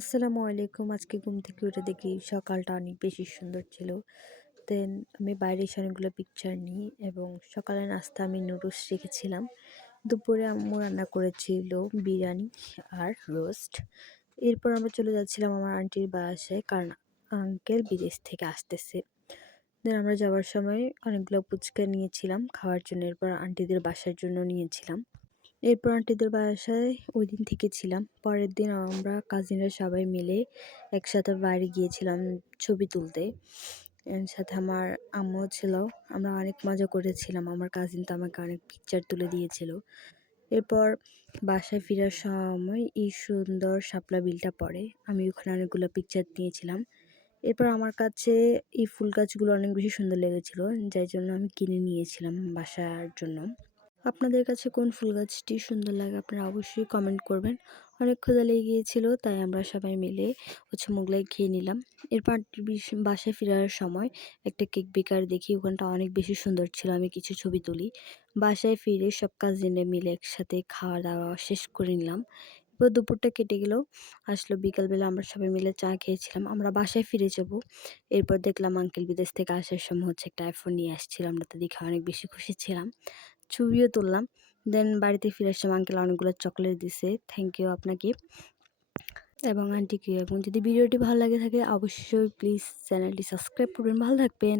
আসসালামু আলাইকুম। আজকে ঘুম থেকে উঠে দেখি সকালটা অনেক বেশি সুন্দর ছিল। দেন আমি বাইরে এসে অনেকগুলো পিকচার নিই এবং সকালের নাস্তা আমি নুডলস রেখেছিলাম। দুপুরে আম্মু রান্না করেছিল বিরিয়ানি আর রোস্ট। এরপর আমরা চলে যাচ্ছিলাম আমার আন্টির বাসায়, কারণ আঙ্কেল বিদেশ থেকে আসতেছে। দেন আমরা যাওয়ার সময় অনেকগুলো ফুচকা নিয়েছিলাম খাওয়ার জন্য, এরপর আন্টিদের বাসার জন্য নিয়েছিলাম। এরপর আন্টিদের বাসায় ওইদিন থেকে ছিলাম। পরের দিন আমরা কাজিনরা সবাই মিলে একসাথে বাড়ি গিয়েছিলাম ছবি তুলতে। এর সাথে আমার আম্মুও ছিল। আমরা অনেক মজা করেছিলাম। আমার কাজিন তো আমাকে অনেক পিকচার তুলে দিয়েছিল। এরপর বাসায় ফেরার সময় এই সুন্দর শাপলা বিলটা পড়ে। আমি ওখানে অনেকগুলো পিকচার নিয়েছিলাম। এরপর আমার কাছে এই ফুল গাছগুলো অনেক বেশি সুন্দর লেগেছিল, যার জন্য আমি কিনে নিয়েছিলাম বাসার জন্য। আপনাদের কাছে কোন ফুল গাছটি সুন্দর লাগে আপনারা অবশ্যই কমেন্ট করবেন। অনেক ক্ষুধা লেগে গিয়েছিল, তাই আমরা সবাই মিলে মোগলাই খেয়ে নিলাম। এরপর বাসায় ফেরার সময় একটা কেক বেকার দেখি, ওখানটা অনেক বেশি সুন্দর ছিল। আমি কিছু ছবি তুলি। বাসায় ফিরে সব কাজিনরা মিলে একসাথে খাওয়া দাওয়া শেষ করে নিলাম। এরপর দুপুরটা কেটে গেল, আসলো বিকালবেলা আমরা সবাই মিলে চা খেয়েছিলাম। আমরা বাসায় ফিরে যাব। এরপর দেখলাম আঙ্কেল বিদেশ থেকে আসার সময় একটা আইফোন নিয়ে আসছিল। আমরা তো দেখে অনেক বেশি খুশি ছিলাম। ছবিও তুললাম। দেন বাড়িতে ফিরে আসলাম, আঙ্কেল অনেকগুলো চকলেট দিছে। থ্যাংক ইউ আপনাকে এবং আন্টিকে। এবং যদি ভিডিওটি ভালো লাগে থাকে অবশ্যই প্লিজ চ্যানেলটি সাবস্ক্রাইব করবেন। ভালো থাকবেন।